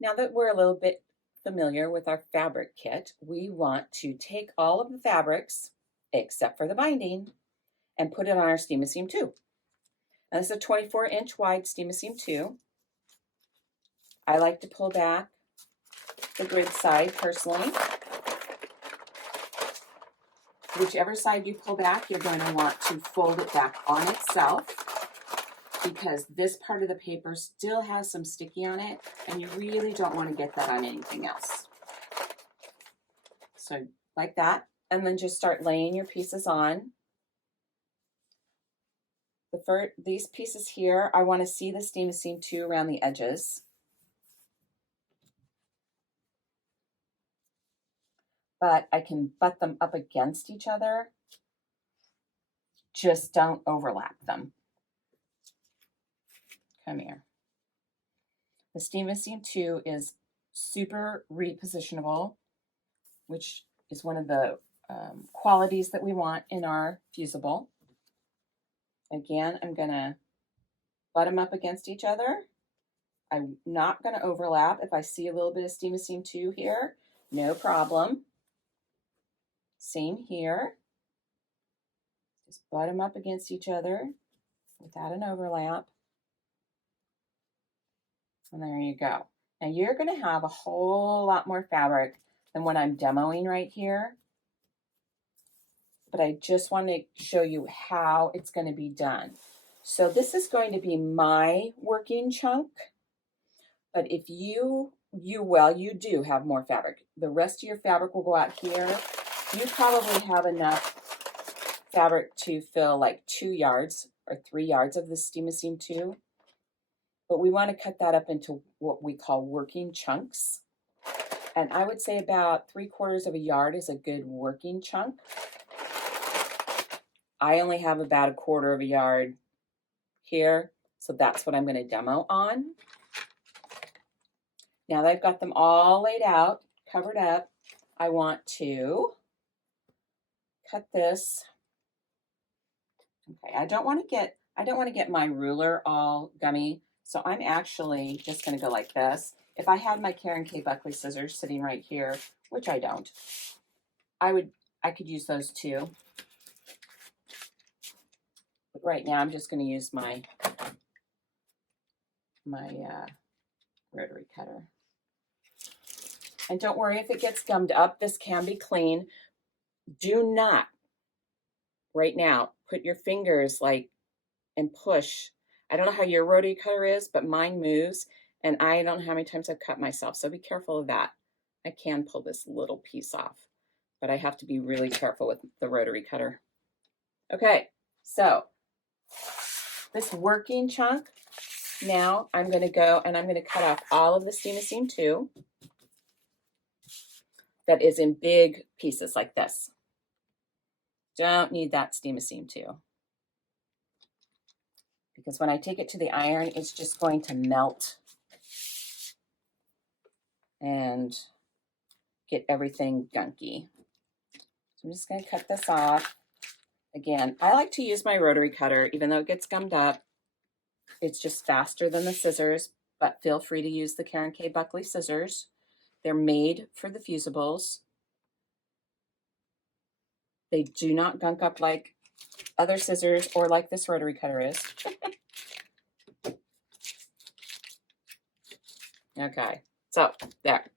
Now that we're a little bit familiar with our fabric kit, we want to take all of the fabrics, except for the binding, and put it on our Steam Seam 2. Now this is a 24-inch wide Steam Seam 2. I like to pull back the grid side personally. Whichever side you pull back, you're going to want to fold it back on itself, because this part of the paper still has some sticky on it, and you really don't want to get that on anything else. So like that, and then just start laying your pieces on. These pieces here, I want to see the Steam Seam 2 around the edges. But I can butt them up against each other. Just don't overlap them. Come here. The Steam Seam 2 is super repositionable, which is one of the qualities that we want in our fusible. Again, I'm going to butt them up against each other. I'm not going to overlap. If I see a little bit of Steam Seam 2 here, no problem. Same here. Just butt them up against each other without an overlap. And there you go. Now you're going to have a whole lot more fabric than what I'm demoing right here. But I just want to show you how it's going to be done. So this is going to be my working chunk. But if you do have more fabric. The rest of your fabric will go out here. You probably have enough fabric to fill like 2 yards or 3 yards of the Steam Seam 2. But we want to cut that up into what we call working chunks. And I would say about 3/4 of a yard is a good working chunk. I only have about 1/4 of a yard here, so that's what I'm going to demo on. Now that I've got them all laid out, covered up, I want to cut this. Okay, I don't want to get my ruler all gummy, so I'm actually just going to go like this. If I had my Karen K. Buckley scissors sitting right here, which I don't, I could use those too. But right now I'm just going to use my rotary cutter. And don't worry if it gets gummed up, this can be clean. Do not, right now, put your fingers like and push. I don't know how your rotary cutter is, but mine moves, and I don't know how many times I've cut myself, so be careful of that. I can pull this little piece off, but I have to be really careful with the rotary cutter. Okay, so this working chunk, now I'm going to go and I'm going to cut off all of the Steam Seam 2 that is in big pieces like this. Don't need that Steam Seam 2. Because when I take it to the iron, it's just going to melt and get everything gunky. So I'm just going to cut this off. Again, I like to use my rotary cutter, even though it gets gummed up. It's just faster than the scissors, but feel free to use the Karen K. Buckley scissors. They're made for the fusibles. They do not gunk up like other scissors or like this rotary cutter is. Okay, so there.